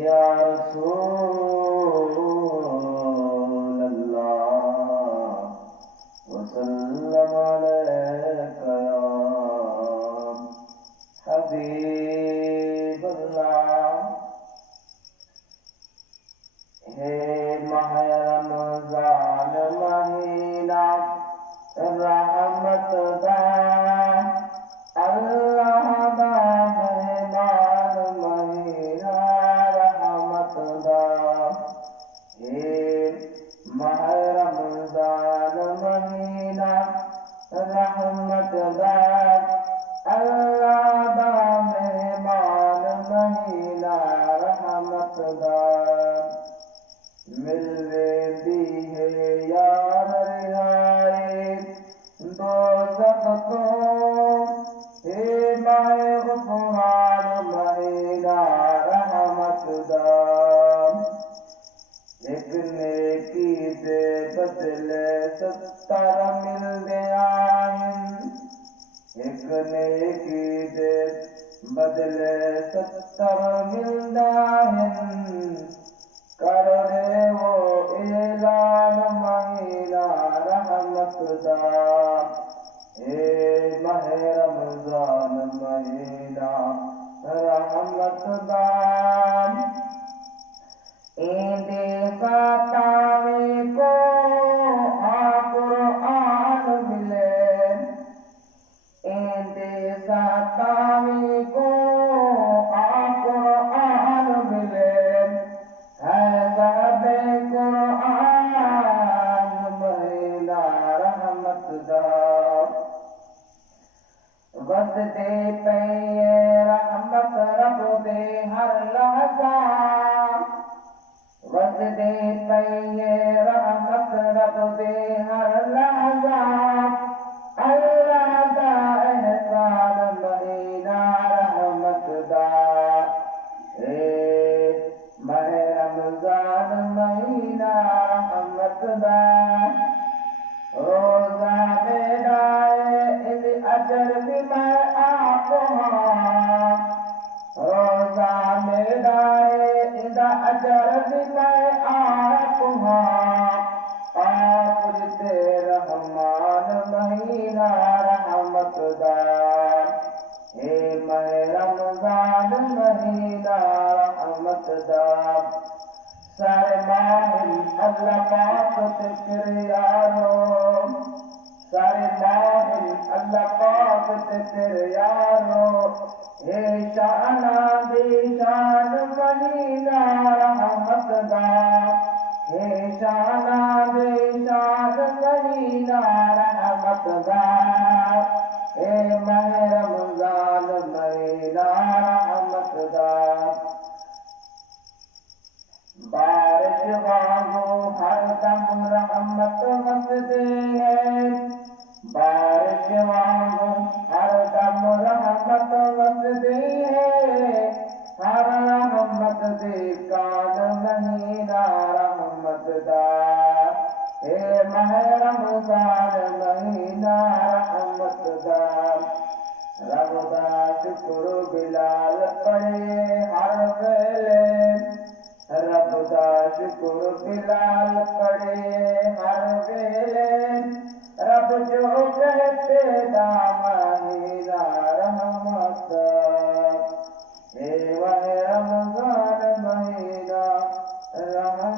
یا رسول اللہ وسلم علیک یا حبیب اللہ۔ ہے ماہ رمضان مہینہ رحمت دا، اللہ دا مہمان مہینہ رحمت دا۔ ہے ماہ رمضان مہینہ رحمت دا، اللہ دا مہمان مہینہ رحمت دا۔ مل ویندی ہے یار رہائی دوزخ تو، ہے ماہ غفران مہینہ رحمت دا۔ ایک نیکی دے بدلے 70 ملدے آئیں، ایک نیکی دے بدلے 70 ملدے آئیں، کر دے وہ اعلان مہینہ رحمت دا۔ اے ماہ رمضان مہینہ رحمت دا، ایندے ساتاویں کو قرآن ملے، ایندے ساتاویں کو قرآن ملے، ہے ذہب قرآن مہینہ رحمت دا۔ وس دے پئیے رحمت رب دے ہر لحظہ، وس دے پئیے رحمت رب دے ہر لحظہ، اللہ دا احسان مہینہ رحمت دا۔ اے ماہ رمضان مہینہ رحمت دا، روزہ بیدائے اس اجر بھی میں آپ ہاں، روزہ بیدائے اس اجر بھی میں آپ ہاں، آپ جتے رحمان مہینہ رحمت دا۔ اے ماہ رمضان مہینہ رحمت دا، سارے ماہ اللہ پاک تے پھر یارو، سارے ماہ اللہ پاک تے پھر یارو، اے شانہ بے شان مہینہ رحمت دا، اے شانہ بے شان مہینہ رحمت دا۔ اے ماہ رمضان مہینہ رحمت دا، بارش وانگو ہر دم رحمت وسدے ہے، بارش وانگو ہر دم رحمت وسدے ہے، ہر رحمت دے کان مہینہ رحمت دا۔ اے ماہ رمضان مہینہ رحمت دا، رب دا شکر بلال پڑھے ہر ویلے، رب دا شکر بلال پڑھے ہر ویلے، رب جو کہتے دا مہینہ رحمت۔ اے ماہ رمضان مہینہ رحمت